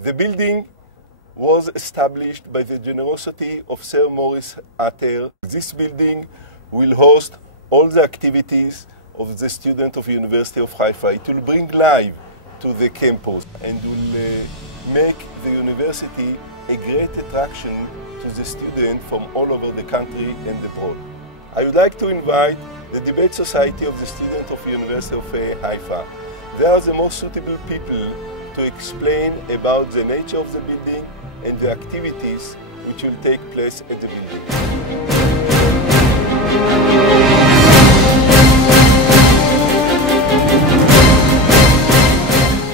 The building was established by the generosity of Sir Maurice Atter. This building will host all the activities of the student of University of Haifa. It will bring life to the campus and will make the university a great attraction to the students from all over the country and abroad. I would like to invite the Debate Society of the Students of University of Haifa. They are the most suitable people to explain about the nature of the building and the activities which will take place at the building.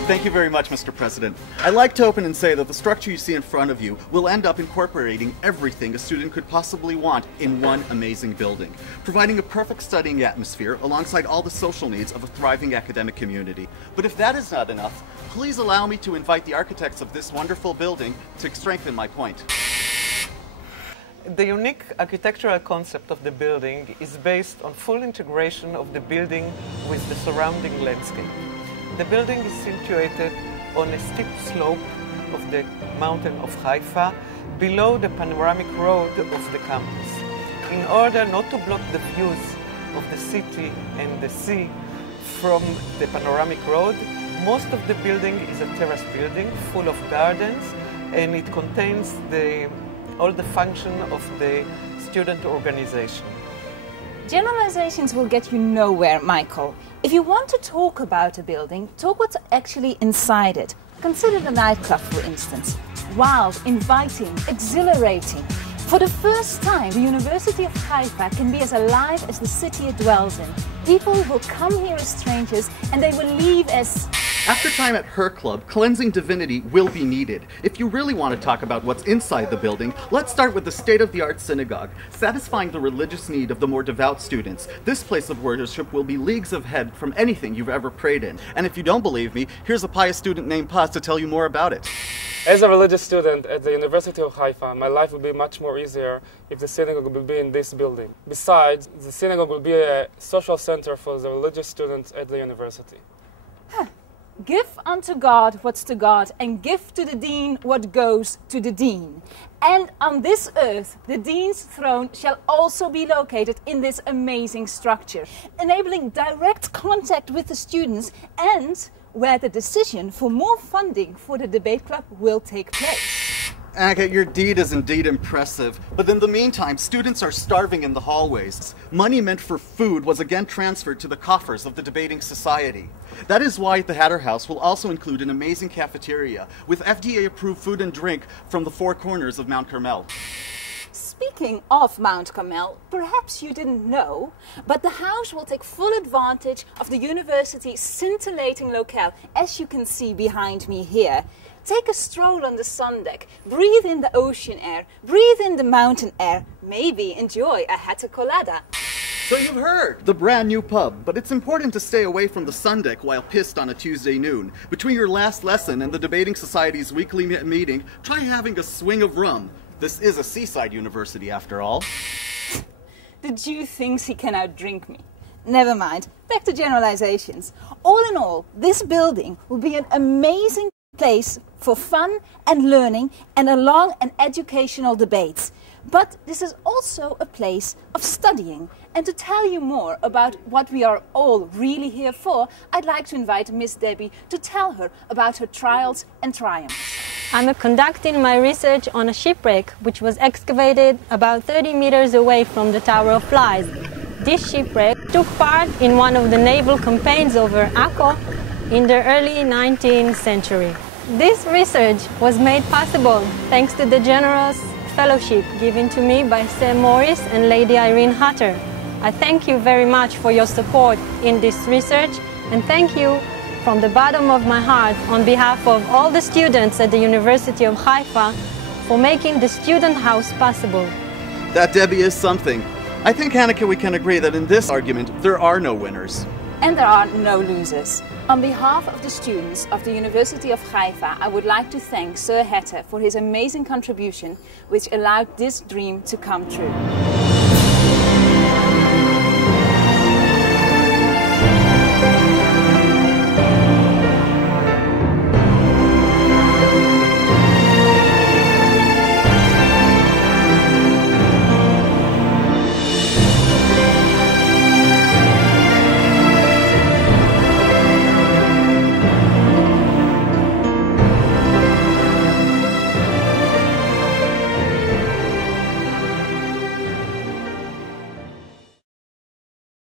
Thank you very much, Mr. President. I'd like to open and say that the structure you see in front of you will end up incorporating everything a student could possibly want in one amazing building, providing a perfect studying atmosphere alongside all the social needs of a thriving academic community. But if that is not enough, please allow me to invite the architects of this wonderful building to strengthen my point. The unique architectural concept of the building is based on full integration of the building with the surrounding landscape. The building is situated on a steep slope of the mountain of Haifa below the panoramic road of the campus. In order not to block the views of the city and the sea from the panoramic road, most of the building is a terrace building full of gardens, and it contains all the function of the student organization. Generalizations will get you nowhere, Michael. If you want to talk about a building, talk what's actually inside it. Consider the nightclub, for instance. Wild, inviting, exhilarating. For the first time, the University of Haifa can be as alive as the city it dwells in. People will come here as strangers and they will leave as... After time at her club, cleansing divinity will be needed. If you really want to talk about what's inside the building, let's start with the state-of-the-art synagogue, satisfying the religious need of the more devout students. This place of worship will be leagues ahead from anything you've ever prayed in. And if you don't believe me, here's a pious student named Paz to tell you more about it. As a religious student at the University of Haifa, my life would be much more easier if the synagogue would be in this building. Besides, the synagogue will be a social center for the religious students at the university. Give unto God what's to God, and give to the dean what goes to the dean. And on this earth, the dean's throne shall also be located in this amazing structure, enabling direct contact with the students and where the decision for more funding for the debate club will take place. Aga, your deed is indeed impressive, but in the meantime, students are starving in the hallways. Money meant for food was again transferred to the coffers of the debating society. That is why the Hatter House will also include an amazing cafeteria with FDA-approved food and drink from the four corners of Mount Carmel. Speaking of Mount Carmel, perhaps you didn't know, but the house will take full advantage of the university's scintillating locale, as you can see behind me here. Take a stroll on the sun deck, breathe in the ocean air, breathe in the mountain air, maybe enjoy a Hatter colada. So you've heard! The brand new pub, but it's important to stay away from the sun deck while pissed on a Tuesday noon. Between your last lesson and the Debating Society's weekly meeting, try having a swing of rum. This is a seaside university after all. The Jew thinks he can outdrink me. Never mind, back to generalizations. All in all, this building will be an amazing place for fun and learning and a long and educational debates. But this is also a place of studying. And to tell you more about what we are all really here for, I'd like to invite Miss Debbie to tell her about her trials and triumphs. I'm conducting my research on a shipwreck which was excavated about 30 meters away from the Tower of Flies. This shipwreck took part in one of the naval campaigns over Akko in the early 19th century. This research was made possible thanks to the generous fellowship given to me by Sir Maurice and Lady Irene Hatter. I thank you very much for your support in this research, and thank you from the bottom of my heart on behalf of all the students at the University of Haifa for making the student house possible. That, Debbie, is something. I think, Hanneke, we can agree that in this argument there are no winners. And there are no losers. On behalf of the students of the University of Haifa, I would like to thank Sir Hatter for his amazing contribution, which allowed this dream to come true.